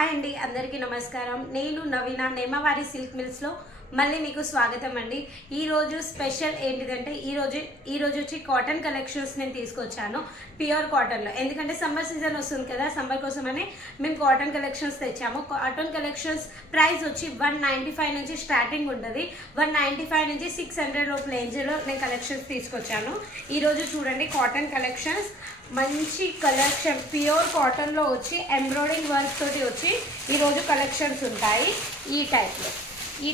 Hi అండి, అందరికీ నమస్కారం. నేను నవీన నేమవారి సిల్క్ మిల్స్ లో మళ్ళీ మీకు స్వాగతం అండి. ఈ రోజు స్పెషల్ ఏంటిదంటే ఈ రోజు వచ్చి కాటన్ కలెక్షన్స్ నేను తీసుకొచ్చాను, ప్యూర్ కాటన్ లో. ఎందుకంటే సమ్మర్ సీజన్ వస్తుంది కదా, సమ్మర్ కోసమనే మేము కాటన్ కలెక్షన్స్ తెచ్చాము. కాటన్ కలెక్షన్స్ ప్రైస్ వచ్చి 195 నుంచి స్టార్టింగ్ ఉంటుంది. 195 నుంచి 600 లోపు రేంజ్ లో నేను కలెక్షన్స్ తీసుకొచ్చాను. ఈ రోజు చూడండి కాటన్ కలెక్షన్స్, మంచి కలెక్షన్ ప్యూర్ కాటన్ లో వచ్చి ఎంబ్రాయిడింగ్ వర్క్ తోటి వచ్చి ఈరోజు కలెక్షన్స్ ఉంటాయి. ఈ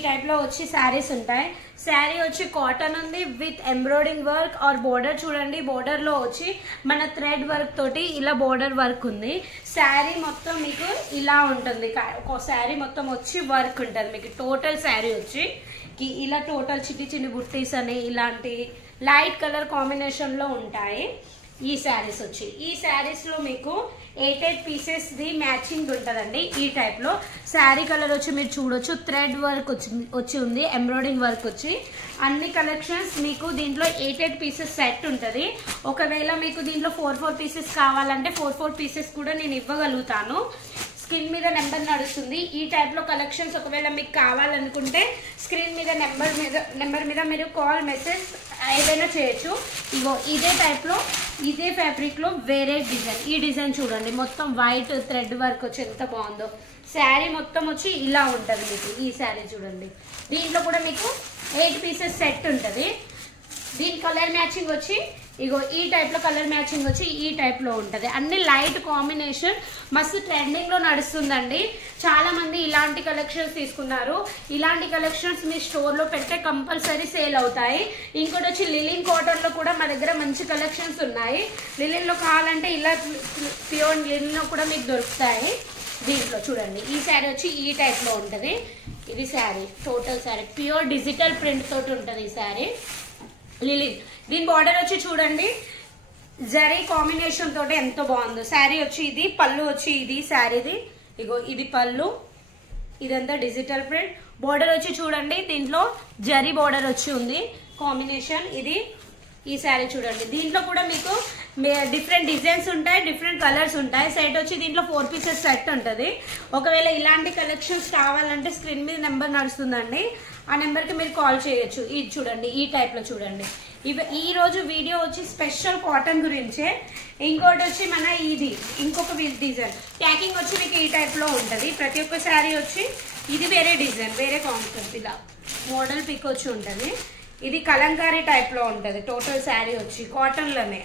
టైప్ లో వచ్చి శారీస్ ఉంటాయి. శారీ వచ్చి కాటన్ ఉంది with embroidering work or border. చూడండి బోర్డర్ లో వచ్చి మన థ్రెడ్ వర్క్ తోటి ఇలా బోర్డర్ వర్క్ ఉంది. శారీ మొత్తం మీకు ఇలా ఉంటుంది. శారీ మొత్తం వచ్చి వర్క్ ఉంటుంది మీకు. టోటల్ శారీ వచ్చి ఇలా టోటల్ చిన్ని బుట్టీస్ అని ఇలాంటి లైట్ కలర్ కాంబినేషన్ లో ఉంటాయి. ఈ శారీస్ వచ్చి ఈ శారీస్ లో మీకు 8 పీసెస్ ది మ్యాచింగ్ ఉంటుందండి. ఈ టైప్ లో శారీ కలర్ వచ్చి మీరు చూడొచ్చు, థ్రెడ్ వర్క్ వచ్చి ఉంది, ఎంబ్రాయిడింగ్ వర్క్ వచ్చి. అన్ని కలెక్షన్స్ మీకు దీంట్లో 8 పీసెస్ సెట్ ఉంటుంది. ఒకవేళ మీకు దీంట్లో 4 పీసెస్ కావాలంటే 4 పీసెస్ కూడా నేను ఇవ్వగలుగుతాను. స్క్రీన్ మీద నెంబర్ నడుస్తుంది. ఈ టైప్ లో కలెక్షన్స్ ఒకవేళ మీకు కావాలనుకుంటే స్క్రీన్ మీద నెంబర్ మీద మీరు కాల్ మెసేజ్ ఏదైనా చేయొచ్చు. ఇగో ఇదే టైప్ లో ఇదే ఫ్యాబ్రిక్ లో వేరే డిజైన్. ఈ డిజైన్ చూడండి, మొత్తం వైట్ థ్రెడ్ వర్క్ వచ్చి ఎంత బాగుందో. శారీ మొత్తం వచ్చి ఇలా ఉంటుంది మీకు. ఈ శారీ చూడండి, దీంట్లో కూడా మీకు 8 పీసెస్ సెట్ ఉంటుంది. దీని కలర్ మ్యాచింగ్ వచ్చి ఇగో ఈ టైప్ లో కలర్ మ్యాచింగ్ వచ్చి ఈ టైప్ లో ఉంటది. అన్ని లైట్ కాంబినేషన్, మస్తు ట్రెండింగ్ లో నడుస్తుందండి. చాలా మంది ఇలాంటి కలెక్షన్స్ తీసుకున్నారు. ఇలాంటి కలెక్షన్స్ మీ స్టోర్ లో పెడితే కంపల్సరీ సేల్ అవుతాయి. ఇంకోటి వచ్చి లిలిన్ కాటన్ లో కూడా మా దగ్గర మంచి కలెక్షన్స్ ఉన్నాయి. లిలిన్ లో కావాలంటే ఇలా ప్యూర్ లిలిన్ లో కూడా మీకు దొరుకుతాయి. దీంట్లో చూడండి ఈ శారీ వచ్చి ఈ టైప్ లో ఉంటది. ఇది sari, total sari pure digital print తోటి ఉంటది ఈ శారీ లిలిన్. దీని బార్డర్ వచ్చి చూడండి జరీ కాంబినేషన్ తోటి ఎంత బాగుందో. శారీ వచ్చి ఇది, పళ్ళు వచ్చి ఇది శారీది. ఇగో ఇది పళ్ళు, ఇదంతా డిజిటల్ ప్రింట్. బార్డర్ వచ్చి చూడండి దీంట్లో జరీ బార్డర్ వచ్చి ఉంది కాంబినేషన్. ఇది ఈ శారీ చూడండి. దీంట్లో కూడా మీకు డిఫరెంట్ డిజైన్స్ ఉంటాయి, డిఫరెంట్ కలర్స్ ఉంటాయి. సెట్ వచ్చి దీంట్లో 4 పీసెస్ సెట్ ఉంటుంది. ఒకవేళ ఇలాంటి కలెక్షన్స్ కావాలంటే స్క్రీన్ మీద నెంబర్ నడుస్తుందండి, ఆ నెంబర్కి మీరు కాల్ చేయొచ్చు. ఇది చూడండి ఈ టైప్ లో చూడండి. ఈ రోజు వీడియో వచ్చి స్పెషల్ కాటన్ గురించే. ఇంకోటి వచ్చి మన ఇది ఇంకొక డిజైన్ ప్యాకింగ్ వచ్చి మీకు ఈ టైప్ లో ఉంటది. ప్రతి ఒక్క శారీ వచ్చి ఇది వేరే డిజైన్, వేరే కాన్సెప్ట్, ఇలా మోడల్ పిక్ వచ్చి ఉంటది. ఇది కలంకారీ టైప్ లో ఉంటది. టోటల్ శారీ వచ్చి కాటన్ లోనే.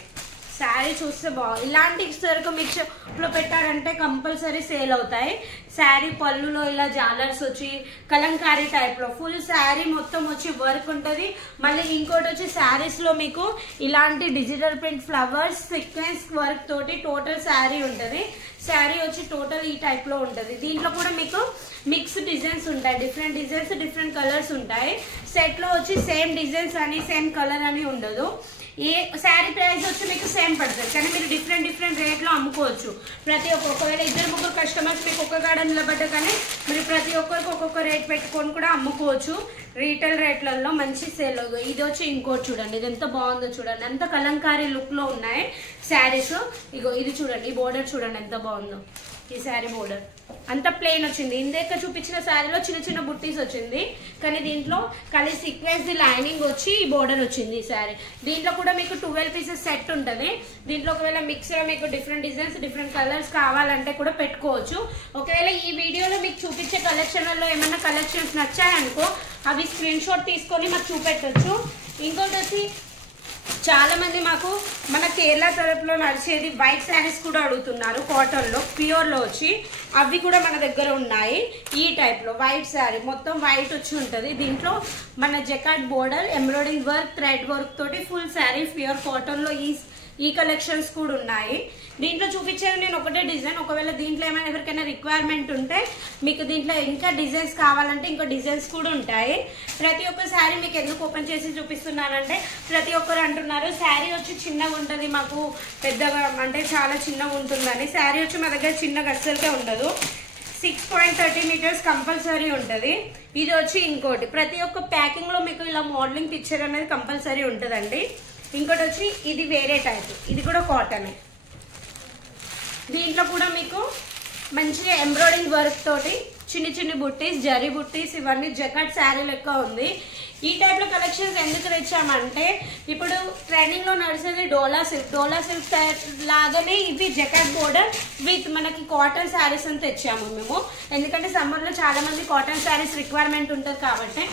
శారీ చూస్తే బాగుంది. ఇలాంటి సరుకు మిక్చర్ లో పెట్టారంటే కంపల్సరీ సేల్ అవుతాయి. శారీ పళ్ళులో ఇలా జాలర్స్ వచ్చి కలంకారీ టైప్ లో ఫుల్ శారీ మొత్తం వచ్చి వర్క్ ఉంటుంది. మళ్ళీ ఇంకోటి వచ్చి శారీస్ లో మీకు ఇలాంటి digital print flowers sequence work తోటి టోటల్ శారీ ఉంటుంది. శారీ వచ్చి టోటల్ ఈ టైప్ లో ఉంటుంది. దీంట్లో కూడా మీకు మిక్స్ డిజైన్స్ ఉంటాయి, డిఫరెంట్ డిజైన్స్, డిఫరెంట్ కలర్స్ ఉంటాయి. సెట్ లో వచ్చి సేమ్ డిజైన్స్ అని సేమ్ కలర్ అని ఉండదు. ఈ శారీ ప్రైస్ వచ్చి మీకు సేమ్ పడుతుంది, కానీ మీరు డిఫరెంట్ రేట్లో అమ్ముకోవచ్చు. ఒకవేళ 2-3 కస్టమర్స్ మీకు ఒక్క కాడ నిలబడ్డా కానీ మీరు ప్రతి ఒక్కరికి ఒక్కొక్క రేట్ పెట్టుకొని కూడా అమ్ముకోవచ్చు. రీటైల్ రేట్లలో మంచి సేల్ అవుతుంది. ఇది వచ్చి ఇంకోటి చూడండి, ఇది ఎంత బాగుందో చూడండి. అంత కలంకారీ లుక్ లో ఉన్నాయి శారీస్. ఇగో ఇది చూడండి, ఈ బోర్డర్ చూడండి ఎంత బాగుందో. ఈ శారీ బోర్డర్ అంత ప్లెయిన్ వచ్చింది. ఇందాక చూపించిన శారీలో చిన్న బుట్టీస్ వచ్చింది, కానీ దీంట్లో కలిసి సీక్వెన్స్ ది లైనింగ్ వచ్చి ఈ బోర్డర్ వచ్చింది ఈ శారీ. దీంట్లో కూడా మీకు 12 పీసెస్ సెట్ ఉంటుంది. దీంట్లో ఒకవేళ మిక్స్ లో మీకు డిఫరెంట్ డిజైన్స్, డిఫరెంట్ కలర్స్ కావాలంటే కూడా పెట్టుకోవచ్చు. ఒకవేళ ఈ వీడియోలో మీకు చూపించే కలెక్షన్లలో ఏమైనా కలెక్షన్స్ నచ్చాయనుకో అవి స్క్రీన్ షాట్ తీసుకొని మాకు చూపెట్టచ్చు. ఇంకోటి వచ్చి చాలా మంది మాకు మన కేరళ తరపులో నడిచేది వైట్ శారీస్ కూడా అడుగుతున్నారు. కాటన్ లో ప్యూర్ లో వచ్చి అవి కూడా మన దగ్గర ఉన్నాయి. ఈ టైప్ లో వైట్ శారీ మొత్తం వైట్ వచ్చి ఉంటది. దీంట్లో మన jacquard border, embroidering work, thread work తోటి ఫుల్ శారీ ప్యూర్ కాటన్ లో ఈ కలెక్షన్స్ కూడా ఉన్నాయి. దీంట్లో చూపించేది నేను ఒకటే డిజైన్. ఒకవేళ దీంట్లో ఏమైనా ఎవరికైనా రిక్వైర్మెంట్ ఉంటే మీకు దీంట్లో ఇంకా డిజైన్స్ కావాలంటే ఇంకో డిజైన్స్ కూడా ఉంటాయి. ప్రతి ఒక్క శారీ మీకు ఎందుకు ఓపెన్ చేసి చూపిస్తున్నానంటే ప్రతి ఒక్కరు అంటున్నారు శారీ వచ్చి చిన్నగా ఉంటుంది, మాకు పెద్దగా అంటే చాలా చిన్నగా ఉంటుందని. శారీ వచ్చి మా దగ్గర చిన్నగా అస్సలకే ఉండదు. 6.30 మీటర్స్ కంపల్సరీ ఉంటుంది. ఇది వచ్చి ఇంకోటి, ప్రతి ఒక్క ప్యాకింగ్ లో మీకు ఇలా మోడలింగ్ పిక్చర్ అనేది కంపల్సరీ ఉంటుందండి. ఇంకోటి వచ్చి ఇది వేరే టైప్, ఇది కూడా కాటనే. దీంట్లో కూడా మీకు మంచిగా ఎంబ్రాయిడింగ్ వర్క్ తోటి చిన్ని బుట్టీస్, జరీ బుట్టీస్, ఇవన్నీ జకాట్ శారీ లెక్క ఉంది. ఈ టైప్ లో కలెక్షన్స్ ఎందుకు తెచ్చామంటే ఇప్పుడు ట్రెండింగ్ లో నడిచేది డోలా సిల్క్ లాగానే ఇవి జకాట్ బోర్డర్ విత్ మనకి కాటన్ శారీస్ అని తెచ్చాము మేము. ఎందుకంటే సమ్మర్ లో చాలా మంది కాటన్ శారీస్ రిక్వైర్మెంట్ ఉంటుంది కాబట్టి.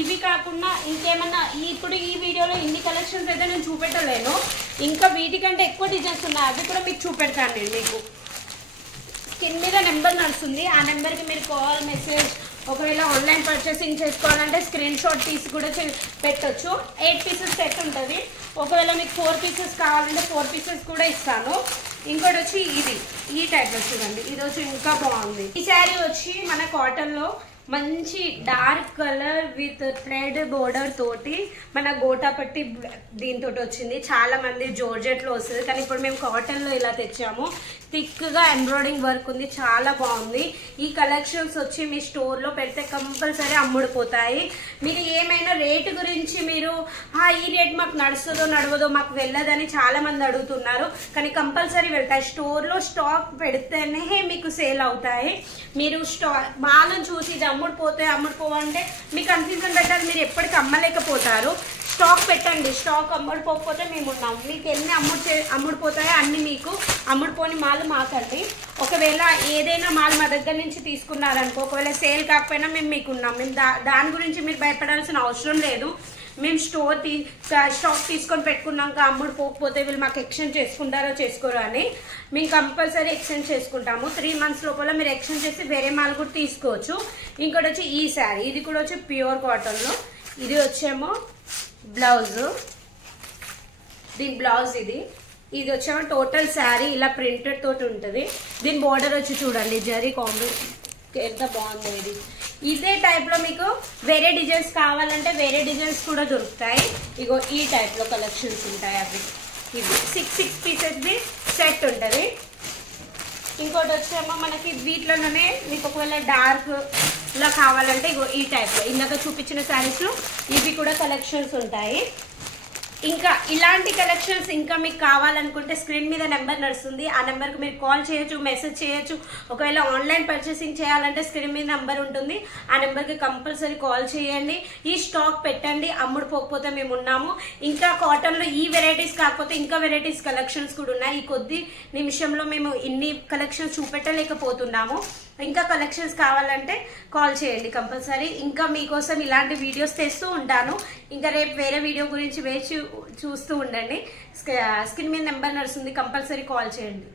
ఇవి కాకుండా ఇంకేమన్నా ఇప్పుడు ఈ వీడియోలో ఇన్ని కలెక్షన్స్ అయితే నేను చూపెట్టలేను, ఇంకా వీటికంటే ఎక్కువ డిజైన్స్ ఉన్నాయి, అవి కూడా మీకు చూపెడతాను నేను. మీకు స్క్రీన్ మీద నెంబర్ నడుస్తుంది, ఆ నెంబర్కి మీరు కాల్ మెసేజ్, ఒకవేళ ఆన్లైన్ పర్చేసింగ్ చేసుకోవాలంటే స్క్రీన్ షాట్ తీసి కూడా పెట్టొచ్చు. 8 పీసెస్ సెట్ ఉంటుంది. ఒకవేళ మీకు 4 పీసెస్ కావాలంటే 4 పీసెస్ కూడా ఇస్తాను. ఇంకోటి వచ్చి ఇది ఈ టైప్లో చూడండి, ఇది వచ్చి ఇంకా బాగుంది. ఈ శారీ వచ్చి మన కాటన్లో మంచి dark colour with thread border తోటి మన గోటాపట్టి దీంతో వచ్చింది. చాలా మంది జోర్జెట్లో వస్తుంది, కానీ ఇప్పుడు మేము కాటన్లో ఇలా తెచ్చాము. థిక్గా ఎంబ్రాయిడింగ్ వర్క్ ఉంది, చాలా బాగుంది. ఈ కలెక్షన్స్ వచ్చి మీ స్టోర్లో పెడితే కంపల్సరీ అమ్ముడిపోతాయి. మీరు ఏమైనా రేటు గురించి మీరు ఈ రేట్ మాకు నడుస్తుందో నడవదో మాకు వెళ్ళదని చాలా మంది అడుగుతున్నారు, కానీ కంపల్సరీ వెళ్తాయి. స్టోర్లో స్టాక్ పెడితేనే మీకు సేల్ అవుతాయి. మీరు మాలను చూసి ఇది అమ్ముడిపోవంటే మీకు కన్ఫ్యూజన్ పెట్టాలి, మీరు ఎప్పటికీ అమ్మలేకపోతారు. స్టాక్ పెట్టండి, స్టాక్ అమ్ముడిపోకపోతే మేము ఉన్నాం. మీకు ఎన్ని అమ్ముడిపోతాయో అన్ని మీకు, అమ్ముడిపోని మాలు మాకండి. ఒకవేళ ఏదైనా మాల్ మా దగ్గర నుంచి తీసుకున్నారనుకో, ఒకవేళ సేల్ కాకపోయినా మేము మీకు ఉన్నాం. మేము దాని గురించి మీరు భయపడాల్సిన అవసరం లేదు. మేము స్టాక్ తీసుకొని పెట్టుకున్నాక అమ్ముడిపోకపోతే వీళ్ళు మాకు ఎక్స్చేంజ్ చేసుకుంటారో చేసుకోరో అని మేము కంపల్సరీ ఎక్స్చేంజ్ చేసుకుంటాము. 3 months లోపల మీరు ఎక్స్చేంజ్ చేసి వేరే మాల్ కూడా తీసుకోవచ్చు. ఇంకోటి వచ్చి ఈ శారీ, ఇది కూడా వచ్చి ప్యూర్ కాటన్లో. ఇది వచ్చేమో బ్లౌజ్, దీని బ్లౌజ్ ఇది వచ్చేమో టోటల్ శారీ ఇలా ప్రింటెడ్ తోటి ఉంటుంది. దీని బోర్డర్ వచ్చి చూడండి జరీ కాంబినేషన్ ఎంత బాగుంది. ఇదే టైప్లో మీకు వేరే డిజైన్స్ కావాలంటే వేరే డిజైన్స్ కూడా దొరుకుతాయి. ఇగో ఈ టైప్లో కలెక్షన్స్ ఉంటాయి. అవి ఇది 6 పీసెస్ది సెట్ ఉంటుంది. ఇంకోటి వచ్చేమో మనకి వీటిలోనే మీకు ఒకవేళ డార్క్లా కావాలంటే ఇగో ఈ టైప్లో ఇందాక చూపించిన శారీస్లో ఇవి కూడా కలెక్షన్స్ ఉంటాయి. ఇంకా ఇలాంటి కలెక్షన్స్ ఇంకా మీకు కావాలనుకుంటే స్క్రీన్ మీద నెంబర్ నడుస్తుంది, ఆ నెంబర్కి మీరు కాల్ చేయొచ్చు, మెసేజ్ చేయొచ్చు. ఒకవేళ ఆన్లైన్ పర్చేసింగ్ చేయాలంటే స్క్రీన్ మీద నెంబర్ ఉంటుంది, ఆ నెంబర్కి కంపల్సరీ కాల్ చేయండి. ఈ స్టాక్ పెట్టండి, అమ్ముడుపోకపోతే మేము ఉన్నాము. ఇంకా కాటన్లో ఈ వెరైటీస్ కాకపోతే ఇంకా వెరైటీస్ కలెక్షన్స్ కూడా ఉన్నాయి. ఈ కొద్ది నిమిషంలో మేము ఇన్ని కలెక్షన్స్ చూపెట్టలేకపోతున్నాము. ఇంకా కలెక్షన్స్ కావాలంటే కాల్ చేయండి కంపల్సరీ. ఇంకా మీకోసం ఇలాంటి వీడియోస్ తెస్తూ ఉంటాను. ఇంకా రేపు వేరే వీడియో గురించి వేచి చూస్తూ ఉండండి. స్క్రీన్ మీద నెంబర్ నడుస్తుంది, కంపల్సరీ కాల్ చేయండి.